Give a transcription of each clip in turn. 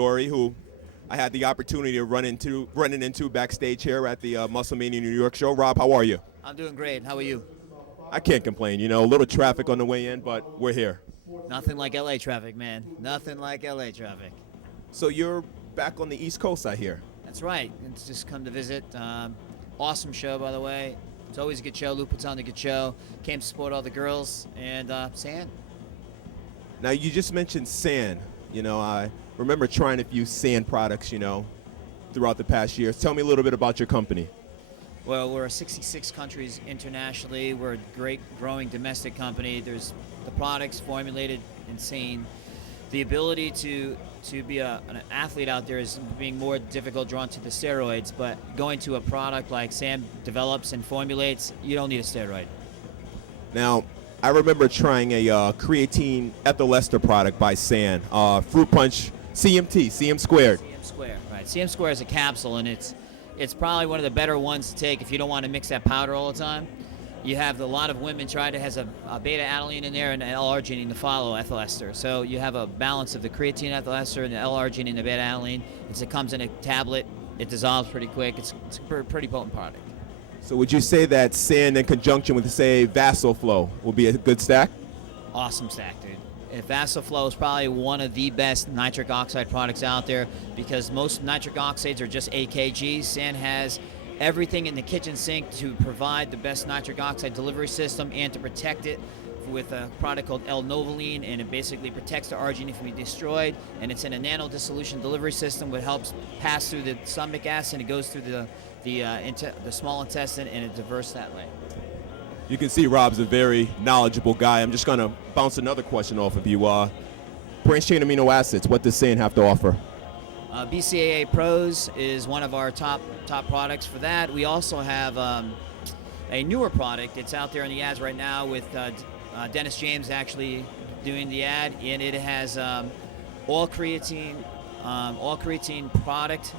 Migliore, who I had the opportunity of running into backstage here at the Musclemania New York show. Rob, how are you? I'm doing great. How are you? I can't complain. You know, a little traffic on the way in, but we're here. Nothing like LA traffic, man. Nothing like LA traffic. So you're back on the East Coast, I hear. That's right. It's just come to visit. Awesome show, by the way. It's always a good show. Lou puts on a good show. Came to support all the girls and Sand. Now, you just mentioned sand. You know, I remember trying a few sand products, throughout the past years. Tell me a little bit about your company. Well, we're 66 countries internationally. We're a great growing domestic company. There's the products formulated insane. The ability to be an athlete out there is being more difficult, drawn to the steroids, but going to a product like Sam develops and formulates, you don't need a steroid. Now, I remember trying a creatine ethyl ester product by San, Fruit Punch CMT, CM squared. CM square, right. CM square is a capsule, and it's probably one of the better ones to take if you don't want to mix that powder all the time. You have a lot of women try it. It has a beta-alanine in there and an L-arginine to follow ethyl ester. So you have a balance of the creatine ethyl ester and the L-arginine and the beta-alanine. It comes in a tablet. It dissolves pretty quick. It's a pretty potent product. So would you say that Sand in conjunction with, say, VasoFlow will be a good stack? Awesome stack, dude. And VasoFlow is probably one of the best nitric oxide products out there because most nitric oxides are just AKG. Sand has everything in the kitchen sink to provide the best nitric oxide delivery system and to protect it with a product called L-Novoline, and it basically protects the arginine from being destroyed, and it's in a nano dissolution delivery system which helps pass through the stomach acid and it goes through the small intestine and it diverts that way. You can see Rob's a very knowledgeable guy. I'm just going to bounce another question off of you. Branched chain amino acids, what does Sand have to offer? BCAA Pros is one of our top products for that. We also have a newer product. It's out there in the ads right now with Dennis James actually doing the ad, and it has all creatine product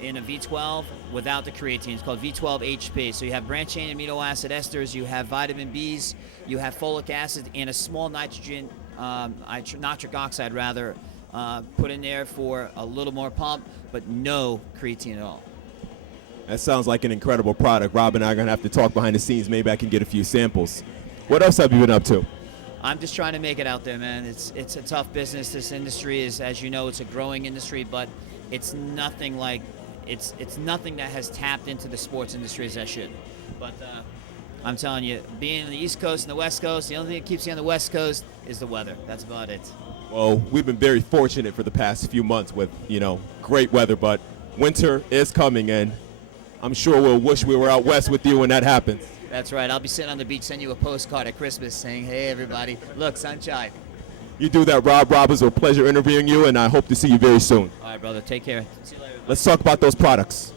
in a V12 without the creatine. It's called V12 HP. So you have branched chain amino acid esters, you have vitamin Bs, you have folic acid, and a small nitric oxide rather. Put in there for a little more pump, but no creatine at all. That sounds like an incredible product. Rob and I are going to have to talk behind the scenes. Maybe I can get a few samples. What else have you been up to? I'm just trying to make it out there, man. It's a tough business. This industry is, as you know, it's a growing industry, but it's nothing like it's nothing that has tapped into the sports industry as that should. But I'm telling you, being on the East Coast and the West Coast, the only thing that keeps you on the West Coast is the weather. That's about it. Well, we've been very fortunate for the past few months with, great weather, but winter is coming, and I'm sure we'll wish we were out west with you when that happens. That's right. I'll be sitting on the beach, sending you a postcard at Christmas saying, hey, everybody, look, sunshine. You do that, Rob. Rob, it's a pleasure interviewing you, and I hope to see you very soon. All right, brother. Take care. See you later. Let's talk about those products.